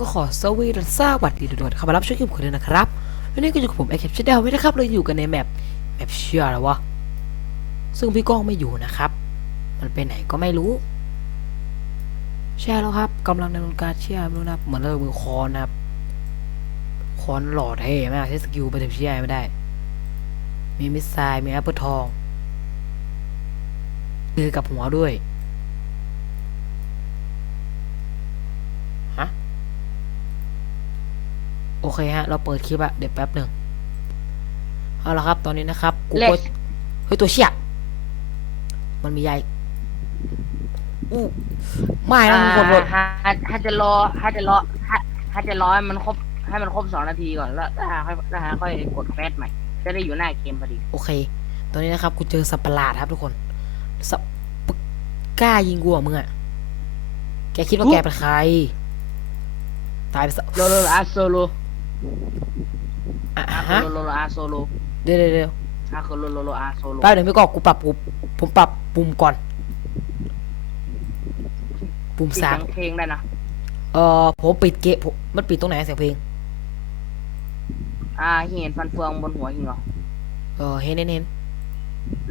ก็ขอสวีดัสสวัสดีทุกคนเข้ามารับช่วยคลิปคนเลยนะครับ วันนี้ก็อยู่กับผมไอแคปชแนลไว้นะครับ เราอยู่กันในแมปแมปเชื่อแล้ววะ ซึ่งพี่ก้องไม่อยู่นะครับ มันไปไหนก็ไม่รู้ใช่แล้วครับกำลังดำเนินการเชื่อไม่รู้นะครับเหมือนเรามือคอนนะครับคอนหล่อเท่มากใช้สกิลไปถึงเชื่อไม่ได้ มีมิสไซล์มีแอปเปิลทองมือกับหัวด้วย ฮะ โอเคฮะ เราเปิดคลิปอะเดี๋ยวแป๊บหนึ่งเอาละครับ ตอนนี้นะครับกูก็ Let's เฮ้ย ตัวเชี่ยมันมีใยอู้ไม่นะอ่าทุกคนเลยถ้าถ้าจะรอถ้าจะรอถ้าถ้าจะรอให้มันครบให้มันครบสองนาทีก่อนแล้วถ้าค่อยถ้าค่อยกดแฟสใหม่ จะได้อยู่หน้าเกมพอดี โอเค ตอนนี้นะครับกูเจอสัตว์ประหลาดครับทุกคนสัตว์ปะกล้ายิงกูเหรอมึงอะแกคิดว่าแกเป็นใครตายไปซะโลโลโลอาโซโล อะอาฮะโลโลโลอาโซโลเดี๋ยวเดี๋ยวเดี๋ยวอาโลโลโลอาโซโลแป๊บหนึ่งพี่กอกกูปรับปุ่มผมปรับปุ่มก่อน ปุ่มปิดสามเสียงเพลงได้นะเอ่อผมปิดเกะผมมันปิดตรงไหนเสียงเพลง อ่าเห็นฟันเฟืองบนหัวหิงเหรอเออเห็นเห็นเห็น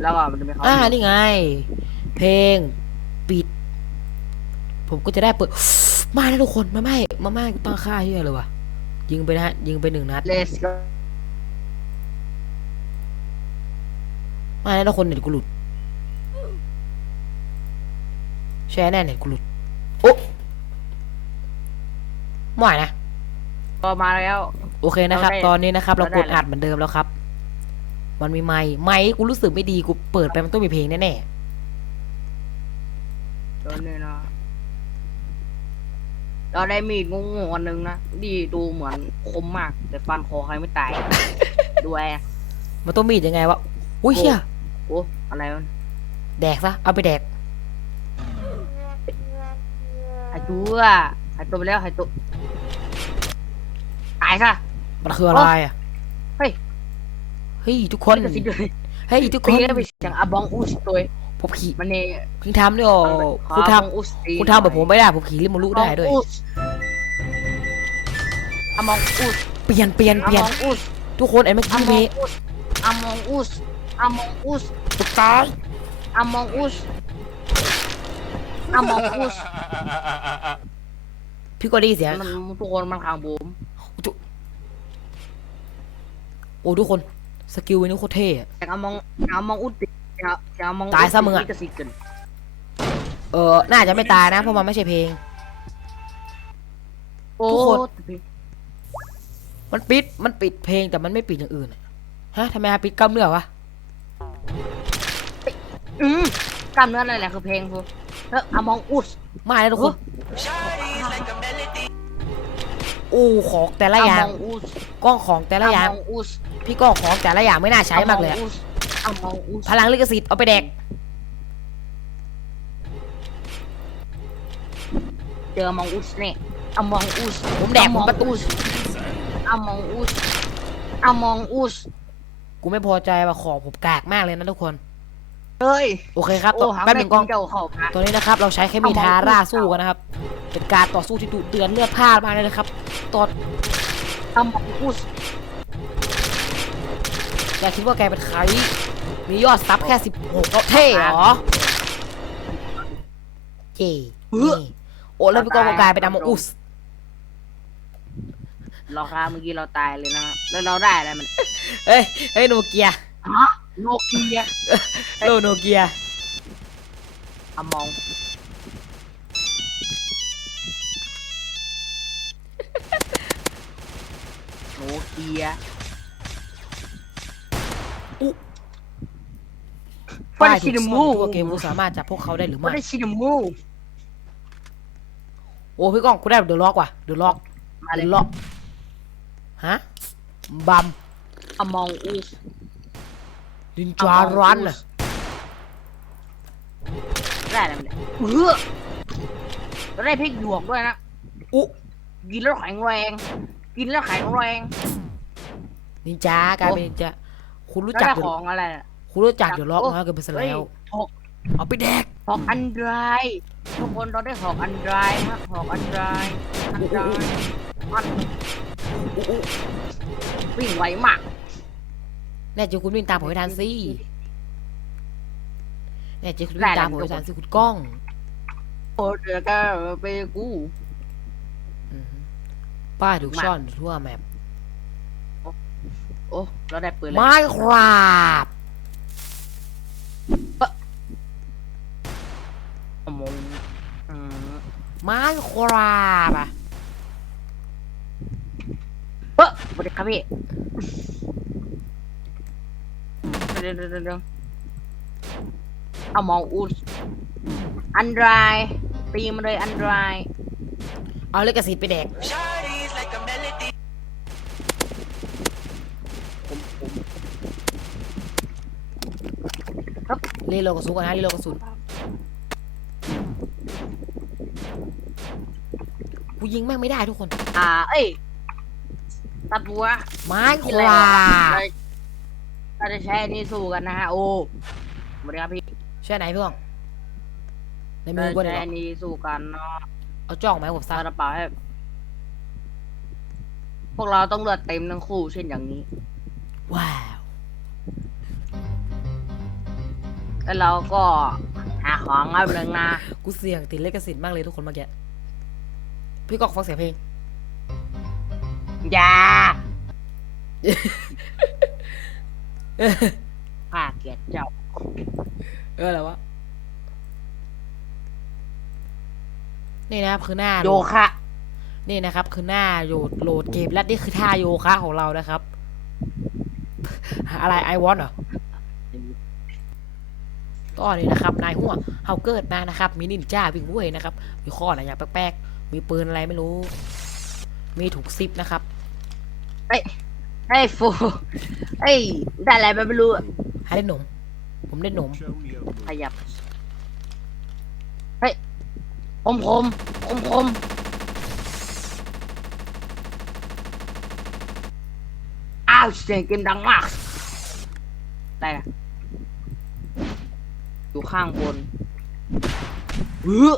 แล้วก็มันจะไม่เข้าอ่านี่ไง เพลงปิด ผมก็จะได้เปิด มาแล้วทุกคนมาไม่มาไม่ตั้งค่าเฮียเลยวะ ยิงไปนะฮะยิงไปหนึ่งนัดเลสก็มาแล้วทุกคนเน็ตกูหลุด แชร์แน่เน็ตกูหลุด โอ้ไม่นะ ก็มาแล้ว โอเคนะครับเราได้ตอนนี้นะครับ เราเราได้กดอัดเหมือนเดิมแล้วครับ มันมีไม้ไม้กูรู้สึกไม่ดี กูเปิดไปมันต้องมีเพลงแน่ตัวนี้นะ เราได้มีดงูงูอันหนึงนะดีดูเหมือนคมมาก แต่ฟันคอใครไม่ตายดูแอๆมันต้องมีดยังไงวะ อุ้ยโอ้เชี่ยโอ้อะไรมันแดกซะ เอาไปแดกหายตัวหายตัวไปแล้วหายตัวตายซะ มันคืออะไรอะ เฮ้ย เฮ้ยทุกคนไม่กระซิบเลยเฮ้ยทุกคตีนแล้วไปเสียงอาบองอุสตัว ผมขี่มันเนี่ยคุณทำด้วยเหรอคุณทอาบองอุสตีำคุณทำแบบผมไม่ได้ ผมขี่ลิมูรุได้ด้วยอามองอุสเปลี่ยนเปลี่ยนอาเปลี่ยมนองอุสทุกคนไอ้เมื่ออากี้มองนี้อุสอามองอุสอามองอุสตกตายอามองอุสอามองอุสพี่ก็ได้ยินเสียงมันทุกคนมันขังผมโอ้ทุกคนสกิลไอ้นี่โคตรเท่อะแต่อามองอามองอุสติ จะอามองตายซะมึงอะกระซิบกันเออ น่าจะไม่ตายนะเพราะมันไม่ใช่เพลง โอ้ทุกคน มันปิด มันปิดเพลงแต่มันไม่ปิดอย่างอื่นอะฮะทำไมฮะปิดกล้ามเนื้อวะ อืมกล้ามเนื้ออะไรแหละคือเพลงคือแล้วอามองอุสไม่นะทุกคนโอ้ของแต่ละอย่าง มองอุสกล้องของแต่ละอย่าง มองอุสพี่กล้องของแต่ละอย่างไม่น่าใช้มากเลยอะอามองอุส พลังลิขสิทธิ์เอาไปแดก เจอมองอุสเนี่ยอามองอุสผมแดกผมประตูอามองอุสอามองอุสกูไม่พอใจว่าของผมกากมากเลยนะทุกคนเฮ้ยโอเคครับโอ้หาแป๊บหไม่นึงกล้องเจ้าเข้ามาตอนนี้นะครับ เราใช้แค่มีทาร่าสู้กันนะครับ เป็นการต่อสู้ที่ดุเดือดเลือดพล่านมากเลยนะครับตอนอามองอุสแกคิดว่าแกเป็นใคร มียอดซับแค่สิบหกแล้วเท่เหรอเจนี่โอ้แล้วพี่กองก็กลายเป็นอมอุสเราคาเมื่อกี้เราตายเลยนะแล้วเราได้อะไรมันเอ้ยเอ้ยโนเกียฮะโนเกียโลโนเกียอามองโนเกีย ป้ายได้ถูชิกนซ่อนมูทั่วเกมกูสามารถจับพวกเขาได้หรือไม่ไม่ได้ชินมูโอ้พี่กองกูได้เดอะล็อกว่ะเดอะล็อกมาเลเดยอะล็อกฮะบัมอามองอุสดินจารันน่ะได้อะไรมันเนี่ยเออแล้วได้พริกหยวกด้วยนะ อุกินแล้วแข็งแรง กินแล้วแข็งแรงนินจากลายเป็นนินจาคุณแล้วรู้จักได้เดอะของอะไรน่ะ คุณรู้จักเดอะล็อกนะเกินไปซะเฮ้ยแล้วหอกเอาไปแดกหอกอันดรายทุกคนเราได้หอกอันดรายฮะหอกอันดรายอันดรายมันอู้อู้วิ่งไวมากแน่จริงคุณวิ่งตามผมให้ทันสิแน่จริงคุณวิ่งตามผมให้ทันสิคุณกล้องโอ้เดี๋ยวก็ไปกูอืมป้ายถูกซ่อนทั่วแมปโอ้เราได้ปืนเลยไม้ครับ ขโมยอืมไม้ครับอะเฮ้ยสวัสดีครับพี่เดี๋ยวเดี๋ยวเดี๋ยวเดี๋ยวเอามองอูดอันดรายตีมาเลยอันดรายเอาเลกสิทธิ์ไปแดกผมผมรีโหลดกระสุนก่อนนะรีโหลดกระสุน กูยิงแม่งไม่ได้ทุกคน อ่า เอ้ยตัดบัวไม้กินคอะไรรวะับเราเราจะใช้อันนี้สู้กันนะฮะ โอ้สวัสดีครับพี่ใช่ไหนพี่กล้องในมืเราอกูจะเนี่ยใช้เหรออันนี้สู้กันเนาะเอาจ้องไหมาให้ผมซาซัดกระเป๋าให้ พวกเราต้องเลือดเต็มทั้งคู่เช่นอย่างนี้ ว้าวแล้วเราก็หาของเอาเรื่องนะ กูเสี่ยงติดเลกสิทธิ์มากเลยทุกคนเมื่อกี้ พี่กล้องฟังเสียงเพลงอย่าข้าเกลียดเจ้า เอออะไรวะนี่นะครับคือหน้าโยคะ นี่นะครับ คือหน้าโหลดโหลดเกมและนี่คือท่าโยคะของเรานะครับ อะไรไอวอนเหรอก็นี่นะครับ นายหัวเฮาเกิดมานะครับ มีนินจาวิ่งเว้ยนะครับ มีข้ออะไรอย่างแปลกๆ มีปืนอะไรไม่รู้ มีถุงซิปนะครับ ไอ้ฟูไอ้ยได้อะไรมาไม่รู้อะให้เล่นหนมผมเล่นหนม Show me a move. ขยับเฮ้ยคมคมคมคมอ้าวเสียงเกมดังมากได้นะอยู่ข้างบนเฮ้อ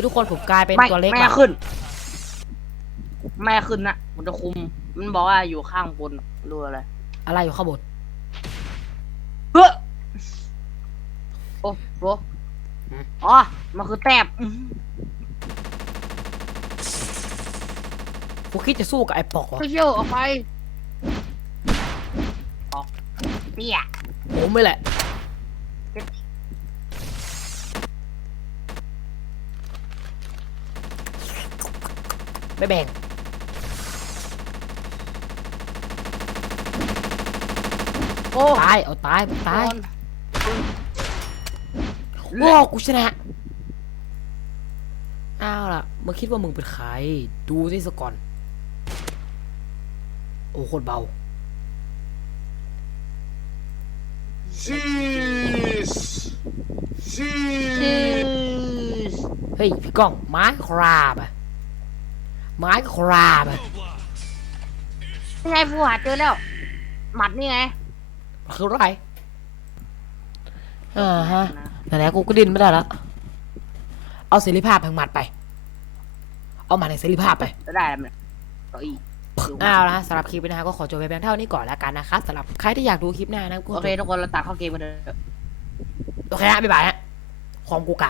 คือทุกคนผมกลายเป็นไม่ตัวเล็กไม่อะขึ้นไม่ขึ้นนะมันจะคุม มันบอกว่าอยู่ข้างบนรู้อะไรอะไรอยู่ข้างบนเฮ้อโอ้โหอืมอ๋อ มันคือแต้มอื้อกูคิดจะสู้กับไอ้ปอกวะไม่เชื่อออกไปออกเตี้ยผมไม่แหละ ไม่แบ่ง โอ้ตาย เอาตายตายโดนโว้กูชนะเอาล่ะมึงคิดว่ามึงเป็นใคร ดูสิสก่อน โอ้โคตรเบา Cease! ชื่ Cease! อเฮ้ย พี่ก้องไม้คราบอะ ไม้คราบอะนี่ไงฟูหาเจอแล้ว หมัดนี่ไงมันคืออะไรอ่าฮะไหนๆกูก็ดิ้นไม่ได้แล้วเอาเสรีภาพแห่งหมัดไป เอาหมัดแห่งเสรีภาพไปจะได้ไหมเก้าอี้เอาละฮะสำหรับคลิปนี้นะฮะก็ขอจบไปเพียงเท่านี้ก่อนแล้วกันนะคะสำหรับใครที่อยากดูคลิปหน้านะกูโอเคทุกคนเราตัดเข้าเกมกันเลยโอเคฮะบ๊ายบายฮะคอมกูกะ